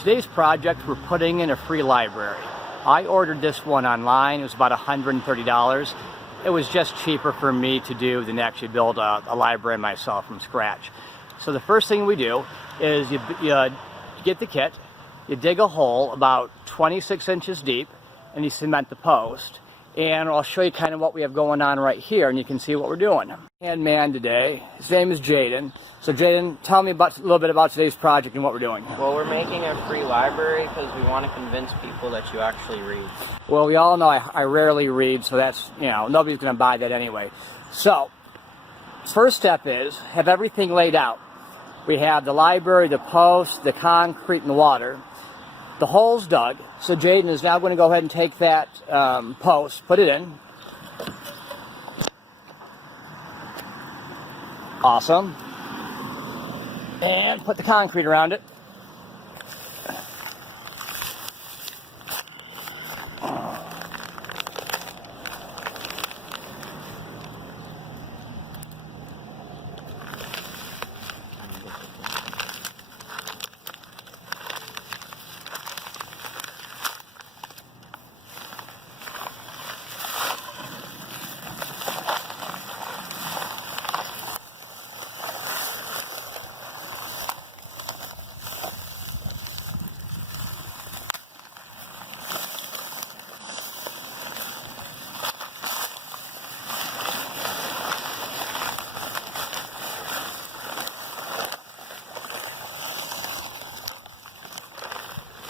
Today's project, we're putting in a free library. I ordered this one online. It was about $130. It was just cheaper for me to do than actually build a library myself from scratch. So the first thing we do is you get the kit, you dig a hole about 26 inches deep, and you cement the post. And I'll show you kind of what we have going on right here, and you can see what we're doing. And man today, his name is Jaden. So Jaden, tell me a little bit about today's project and what we're doing. Well, we're making a free library because we want to convince people that you actually read. Well, we all know I rarely read, so that's, nobody's going to buy that anyway. So, first step is have everything laid out. We have the library, the post, the concrete, and the water. The hole's dug, so Jaden is now going to go ahead and take that post, put it in. Awesome. And put the concrete around it.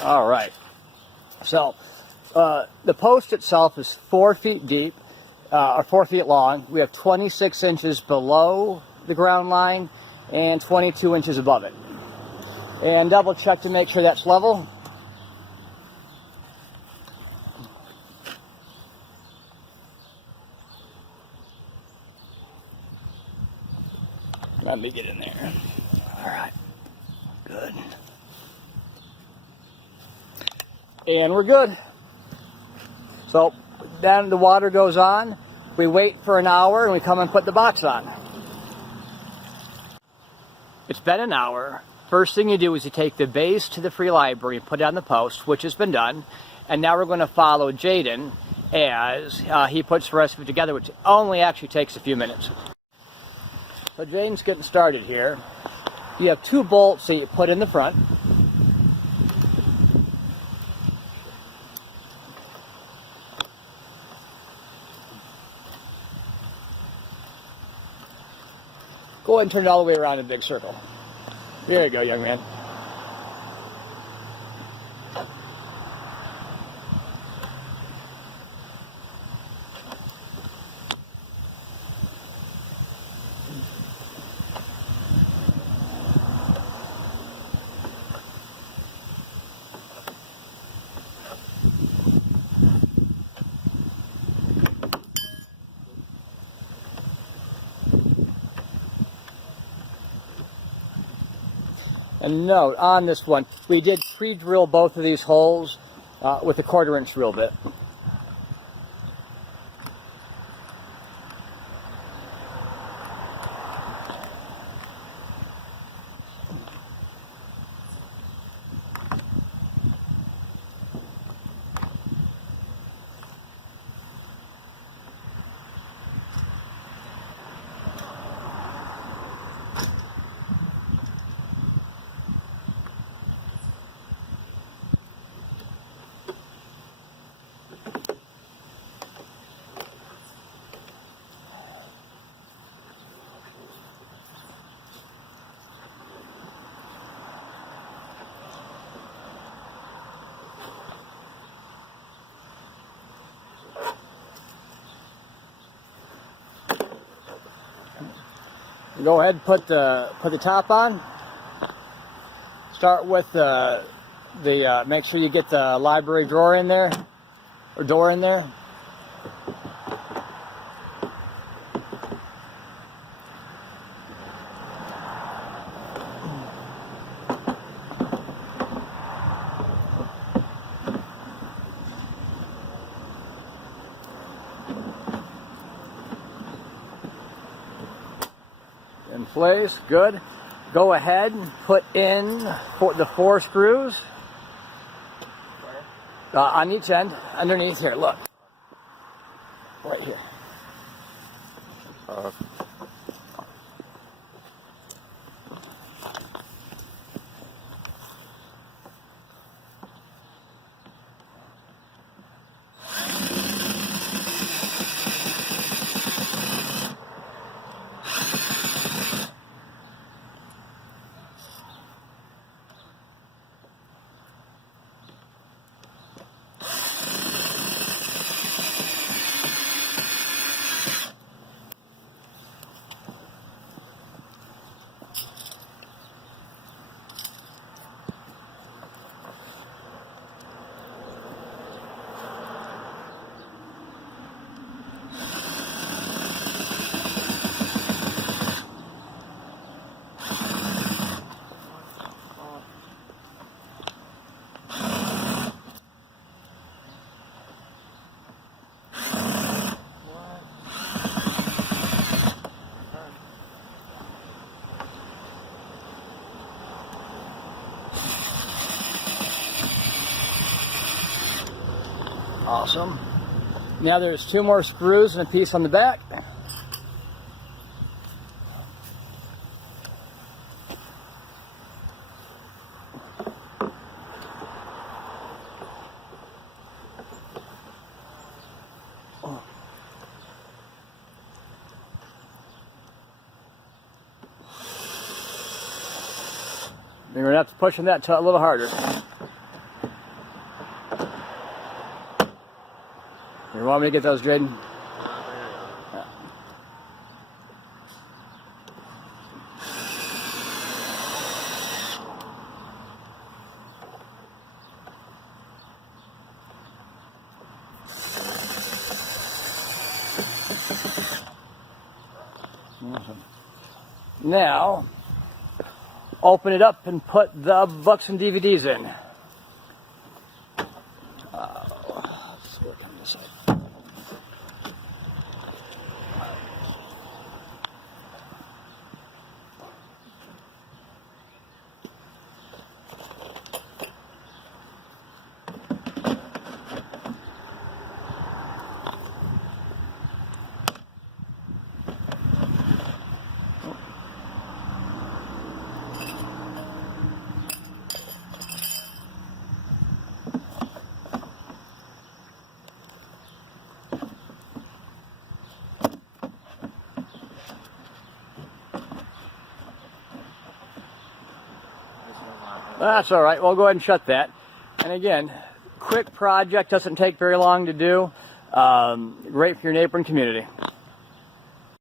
All right, so the post itself is 4 feet deep, or 4 feet long. We have 26 inches below the ground line and 22 inches above it. And double check to make sure that's level. Let me get in there. All right, good. And we're good. So then the water goes on, we wait for an hour, and we come and put the box on. It's been an hour. First thing you do is you take the base to the free library and put it on the post, which has been done. And now we're going to follow Jaden as he puts the rest of it together, which only actually takes a few minutes. So Jaden's getting started here. You have 2 bolts that you put in the front. Go ahead and turn it all the way around in a big circle. There you go, young man. And note, on this one, we did pre-drill both of these holes with a 1/4-inch drill bit. Go ahead and put the top on. Start with make sure you get the library drawer in there, or door in there. In place, good. Go ahead and put in the 4 screws. On each end, underneath here, look. Right here. Awesome. Now there's 2 more screws and a piece on the back. You're going to have to push on that a little harder. You want me to get those, Jaden? Yeah. Awesome. Now, open it up and put the books and DVDs in. Let's work on this side. That's all right. We'll go ahead and shut that. And again, quick project, doesn't take very long to do. Great for your neighboring community.